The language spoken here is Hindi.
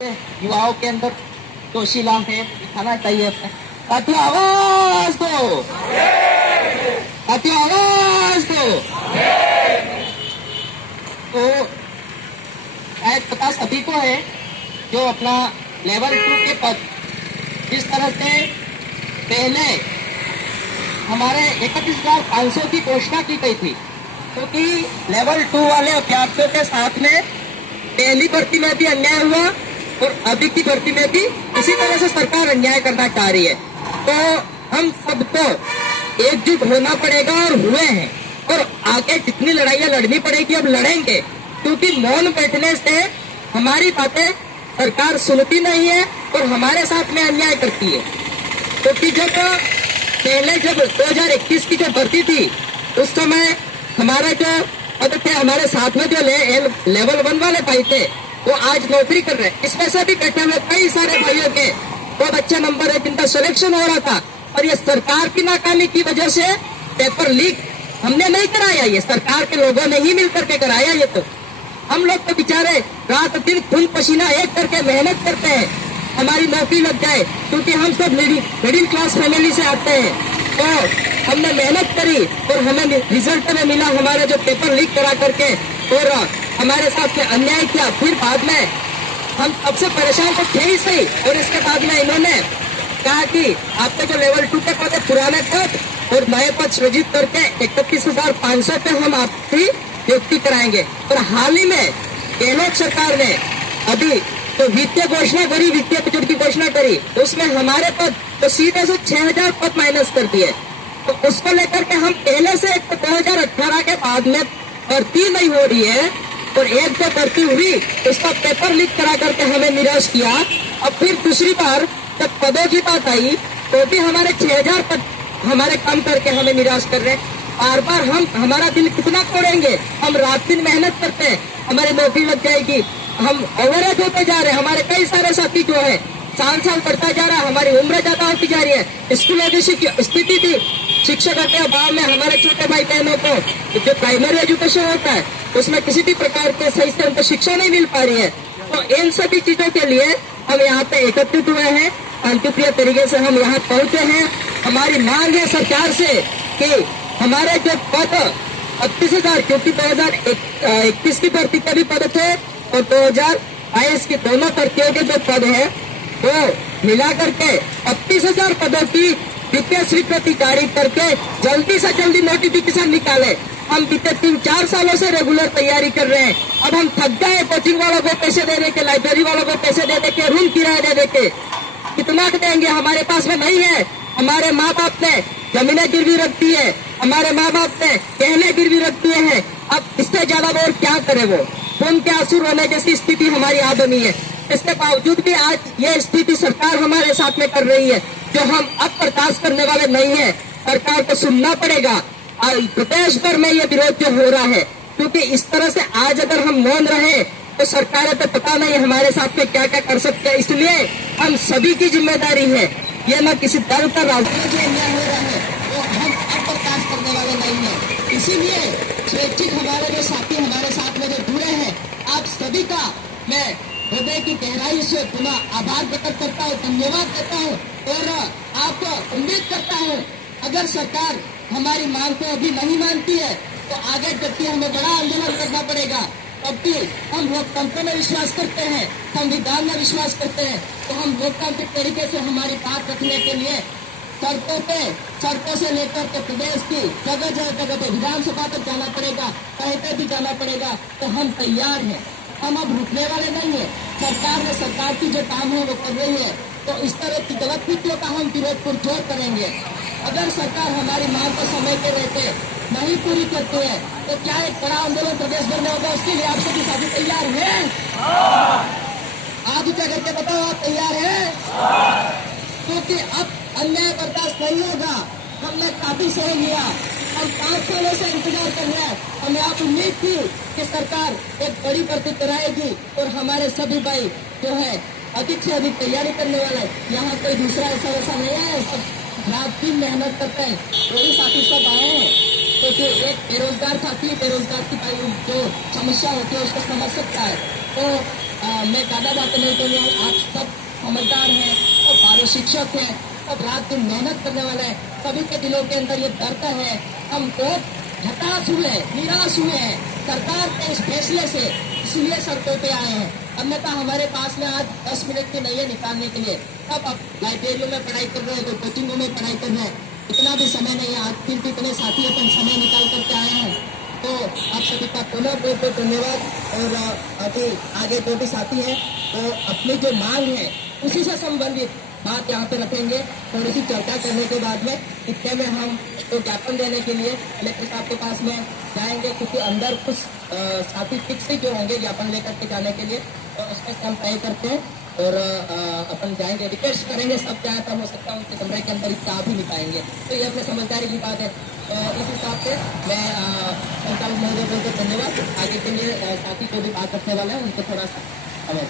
युवाओं के अंदर जोशीला है, दिखाना चाहिए। साथियों आवाज दो, साथियों आवाज दो। तो शायद पता सभी को है जो अपना लेवल 2 के पद जिस तरह से पहले हमारे 31,500 की घोषणा की गई थी, क्योंकि लेवल 2 वाले अभ्यर्थियों के साथ में पहली भर्ती में भी अन्याय हुआ और अभी की भर्ती में भी इसी तरह से सरकार अन्याय करना चाह रही है। तो हम सबको एकजुट होना पड़ेगा और हुए हैं, और आगे जितनी लड़ाइयां लड़नी पड़ेगी अब लड़ेंगे, क्योंकि मौन बैठने से हमारी बातें सरकार सुनती नहीं है और हमारे साथ में अन्याय करती है। क्योंकि जब 2021 की जो भर्ती थी उस समय हमारा जो पद थे, हमारे साथ में जो लेवल 1 वाले भाई थे वो आज नौकरी कर रहे हैं। इसमें से भी बैठे हुए कई सारे भाइयों के बहुत अच्छे नंबर है जिनका सिलेक्शन हो रहा था, और ये सरकार की नाकामी की वजह से पेपर लीक हमने नहीं कराया, ये सरकार के लोगों ने ही मिलकर के कराया। ये तो हम लोग तो बेचारे रात दिन खून पसीना एक करके मेहनत करते हैं हमारी नौकरी लग जाए, क्योंकि हम सब मिडिल क्लास फैमिली से आते हैं। तो हमने मेहनत करी और हमें रिजल्ट में मिला हमारा जो पेपर लीक करा करके और हमारे साथ में अन्याय किया। फिर बाद में हम सबसे परेशान तो थे ही सही, और इसके बाद में इन्होंने कहा कि आपके जो लेवल 2 के पद है पुराने पद और नए पद सृजित करके 31,500 पे हम आपकी नियुक्ति कराएंगे। और हाल ही में गहलोत सरकार ने अभी तो वित्तीय घोषणा करी, वित्तीय बजट की घोषणा करी, उसमें हमारे पद तो सीधे से 6,000 पद माइनस कर दिए। तो उसको लेकर के हम पहले से 2018 के बाद में भर्ती नहीं हो रही है, और एक जो भर्ती हुई उसका पेपर लीक करा करके हमें निराश किया। अब फिर दूसरी बार जब पदों की बात आई तो भी हमारे 6,000 पद हमारे कम करके हमें निराश कर रहे हैं। बार बार हम हमारा दिल कितना तोड़ेंगे, हम रात दिन मेहनत करते हैं, हमारी नौकरी लग जाएगी, हम ओवरेज होते जा रहे हैं। हमारे कई सारे साथी जो है साल बढ़ता जा रहा है, हमारी उम्र ज्यादा होती जा रही है। स्कूलों की स्थिति थी, शिक्षक के अभाव में हमारे छोटे भाई बहनों को जो प्राइमरी एजुकेशन होता है उसमें किसी भी प्रकार के सही से उनको शिक्षा नहीं मिल पा रही है। तो इन सभी चीजों के लिए हम यहाँ पे एकत्रित हुए हैं, शांतिप्रिय तरीके से हम यहाँ पहुंचे हैं। हमारी मांग है सरकार से कि हमारे जो पद 32,000, क्योंकि 2021 की भर्ती के भी पद थे और 2022 की दोनों भर्तियों के जो पद है वो मिला करके 32,000 पदों की वित्तीय स्वीकृति जारी करके जल्दी से जल्दी नोटिफिकेशन निकाले। हम बीते 3-4 सालों से रेगुलर तैयारी कर रहे हैं, अब हम थक गए कोचिंग वालों को पैसे देने के, लाइब्रेरी वालों को पैसे देने के, रूम किराया देने के। कितना देंगे, हमारे पास में नहीं है। हमारे माँ बाप ने जमीनें गिरवी रख दी है, हमारे माँ बाप ने गहने गिरवी रख दिए हैं। अब इससे ज्यादा और क्या करे, वो खून के आंसू रोने जैसी स्थिति हमारी आ बनी है। इसके बावजूद भी आज ये स्थिति सरकार हमारे साथ में कर रही है, जो हम अब बर्दाश्त करने वाले नहीं है। सरकार को सुनना पड़ेगा। प्रदेश भर में ये विरोध जो हो रहा है, क्योंकि इस तरह से आज अगर हम मौन रहे तो सरकारें तो पता नहीं हमारे साथ में क्या क्या कर सकते हैं। इसलिए हम सभी की जिम्मेदारी है, ये न किसी दल का राजनीतिक अन्याय हो रहा है तो हम अब बर्दाश्त करने वाले नहीं है। इसीलिए स्वैच्छिक हमारे जो साथी हमारे साथ में जो जुड़े हैं, आप सभी का मैं हृदय की गहराई से पुनः आभार प्रकट करता हूँ, धन्यवाद देता हूँ, और आपको उम्मीद करता हूँ अगर सरकार हमारी मांग को अभी नहीं मानती है तो आगे जबकि हमें बड़ा आंदोलन करना पड़ेगा। तब भी हम लोकतंत्र में विश्वास करते हैं, संविधान में विश्वास करते हैं, तो हम लोकतांत्रिक तरीके से हमारी बात रखने के लिए सड़कों से लेकर के प्रदेश की जगह पे विधानसभा तक जाना पड़ेगा, कहीं पे भी जाना पड़ेगा, तो हम तैयार हैं। हम अब रुकने वाले नहीं है। सरकार की जो काम है वो कर रही है, तो इस तरह की गलत नीतियों का हम विरोध पुरजोर करेंगे। अगर सरकार हमारी मांग को समय के रहते नहीं पूरी करती है तो क्या एक बड़ा आंदोलन प्रदेश भर में होगा, उसके लिए आप सभी साथी तैयार हैं? आप क्या करके बताओ, आप तैयार हैं? क्योंकि अब अन्याय बर्दाश्त नहीं होगा। हमने काफी सहन लिया, हम 5 सालों से इंतजार कर रहे हैं। हमें आप उम्मीद थी कि सरकार एक बड़ी भर्ती कराएगी और हमारे सभी भाई जो है अधिक से अधिक तैयारी करने वाले, यहाँ कोई दूसरा ऐसा नहीं है, सब रात दिन मेहनत करते हैं। वही साथी सब आए हैं क्योंकि एक बेरोजगार साथी बेरोजगार की जो समस्या होती है उसको समझ सकता है। तो मैं ज़्यादा बातें नहीं करूँगा। आप सब समझदार हैं और बारह शिक्षक हैं, सब रात दिन मेहनत करने वाले हैं, सभी के दिलों के अंदर ये दर्द है। हम बहुत हताश हुए, निराश हुए हैं सरकार के इस फैसले से, इसलिए सड़कों पे आए हैं। अन्यथा हमारे पास में आज 10 मिनट की नहीं है निकालने के लिए। सब अब लाइब्रेरियों में पढ़ाई कर रहे हैं, कोई कोचिंगों में पढ़ाई कर रहे हैं, इतना भी समय नहीं है। आज फिर भी इतने साथी अपन समय निकाल करके आए हैं, तो आप सभी का पुनः बहुत बहुत धन्यवाद। और अभी आगे जो भी साथी हैं तो अपनी जो मांग है उसी से संबंधित बात यहाँ पे रखेंगे। थोड़ी सी चर्चा करने के बाद में इतने में हम तो ज्ञापन देने के लिए कलेक्टर साहब के पास में जाएंगे, क्योंकि अंदर कुछ साथी फिक्स ही जो होंगे ज्ञापन लेकर के जाने के लिए, तो उसमें हम तय करते हैं और अपन जाएंगे, रिक्वेस्ट करेंगे सब चाहे तो हो सकता है उनके कमरे के अंदर जा भी नहीं पाएंगे। तो ये अपने समझदारी की बात है। इस हिसाब से मैं संचालक महोदय को धन्यवाद। आगे के लिए साथी जो भी बात रखने वाले हैं उनको थोड़ा सा समय